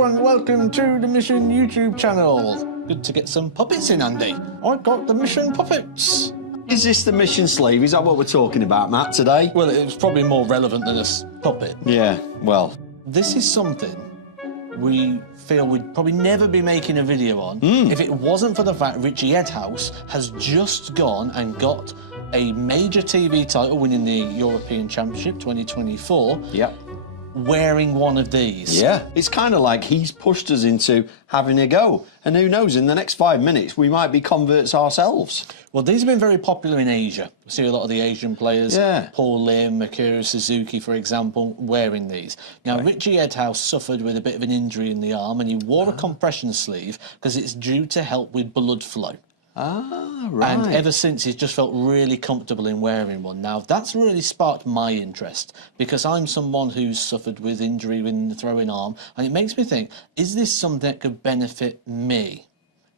Hello and welcome to the Mission YouTube channel. Good to get some puppets in, Andy. I've got the Mission puppets. Is this the mission sleeve? Is that what we're talking about, Matt, today? Well, it's probably more relevant than a puppet. Yeah, well. This is something we feel we'd probably never be making a video on if it wasn't for the fact Ritchie Edhouse has just gone and got a major TV title, winning the European Championship 2024. Yep. Wearing one of these. Yeah, it's kind of like he's pushed us into having a go. And who knows, in the next 5 minutes, we might be converts ourselves. Well, these have been very popular in Asia. We see a lot of the Asian players, Yeah. Paul Lim, Akira Suzuki, for example, wearing these. Now, right. Ritchie Edhouse suffered with a bit of an injury in the arm and he wore a compression sleeve because it's due to help with blood flow. Ah, right. And ever since, he's just felt really comfortable in wearing one. Now, that's really sparked my interest because I'm someone who's suffered with injury in the throwing arm, and it makes me think, is this something that could benefit me?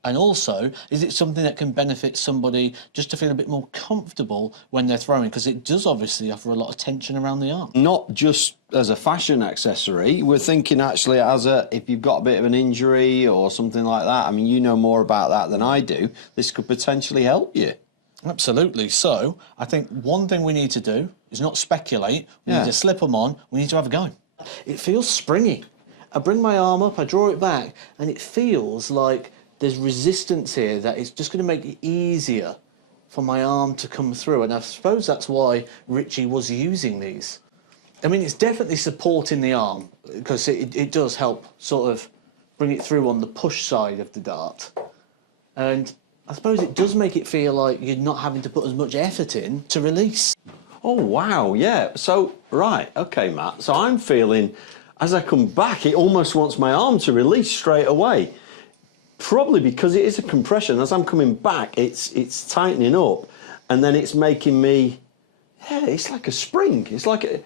And also, is it something that can benefit somebody just to feel a bit more comfortable when they're throwing? Because it does obviously offer a lot of tension around the arm. Not just as a fashion accessory, we're thinking actually as a, if you've got a bit of an injury or something like that, I mean, you know more about that than I do, this could potentially help you. Absolutely. So, I think one thing we need to do is not speculate, we need to slip them on, we need to have a go. It feels springy. I bring my arm up, I draw it back, and it feels like there's resistance here that is just going to make it easier for my arm to come through. And I suppose that's why Ritchie was using these. I mean, it's definitely supporting the arm because it does help sort of bring it through on the push side of the dart. And I suppose it does make it feel like you're not having to put as much effort in to release. Oh, wow, yeah. So, right, OK, Matt. So I'm feeling, as I come back, it almost wants my arm to release straight away. Probably because it is a compression. As I'm coming back, it's tightening up, and then it's making me, yeah, it's like a spring. It's like,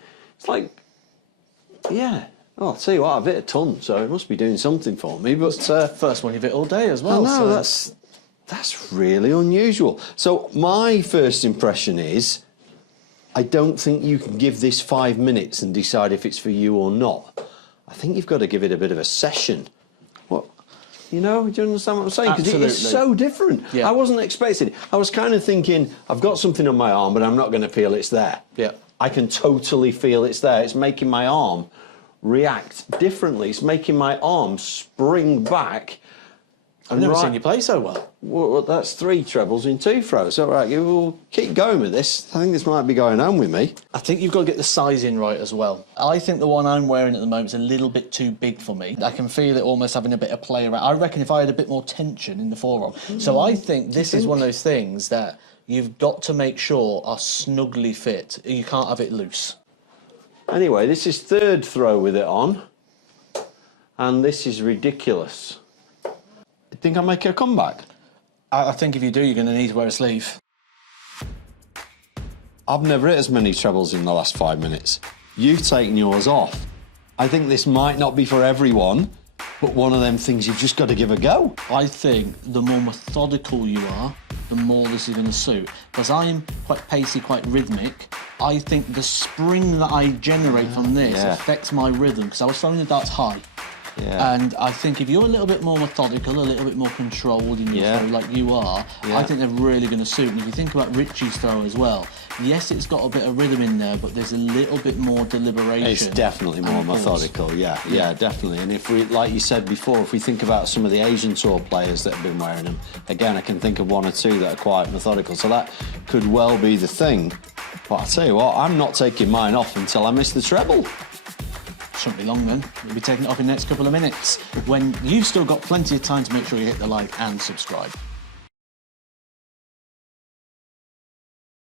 yeah. Oh, I'll tell you what, I've hit a ton, so it must be doing something for me. But first one you've hit all day as well. I know, so that's really unusual. So my first impression is, I don't think you can give this 5 minutes and decide if it's for you or not. I think you've got to give it a bit of a session. What? You know, do you understand what I'm saying? Because it is so different. Yeah. I wasn't expecting it. I was kind of thinking, I've got something on my arm, but I'm not going to feel it's there. Yeah. I can totally feel it's there. It's making my arm react differently. It's making my arm spring back. I've never seen you play so well. Well, that's 3 trebles in 2 throws. All right, we'll keep going with this. I think this might be going home with me. I think you've got to get the sizing right as well. I think the one I'm wearing at the moment is a little bit too big for me. I can feel it almost having a bit of play around. I reckon if I had a bit more tension in the forearm. So I think this is one of those things that you've got to make sure are snugly fit. You can't have it loose. Anyway, this is 3rd throw with it on. And this is ridiculous. Think I'll make a comeback? I think if you do, you're going to need to wear a sleeve. I've never hit as many trebles in the last 5 minutes. You've taken yours off. I think this might not be for everyone, but one of them things you've just got to give a go. I think the more methodical you are, the more this is going to suit. Because I'm quite pacey, quite rhythmic. I think the spring that I generate from this affects my rhythm, because I was throwing the darts high. Yeah. And I think if you're a little bit more methodical, a little bit more controlled in your throw like you are, I think they're really going to suit. And if you think about Ritchie's throw as well, yes, it's got a bit of rhythm in there, but there's a little bit more deliberation. It's definitely more methodical, yeah, definitely. And if we, like you said before, if we think about some of the Asian tour players that have been wearing them, again, I can think of 1 or 2 that are quite methodical. So that could well be the thing. But I'll tell you what, I'm not taking mine off until I miss the treble. Shouldn't be long then. We'll be taking it off in the next couple of minutes when you've still got plenty of time to make sure you hit the like and subscribe.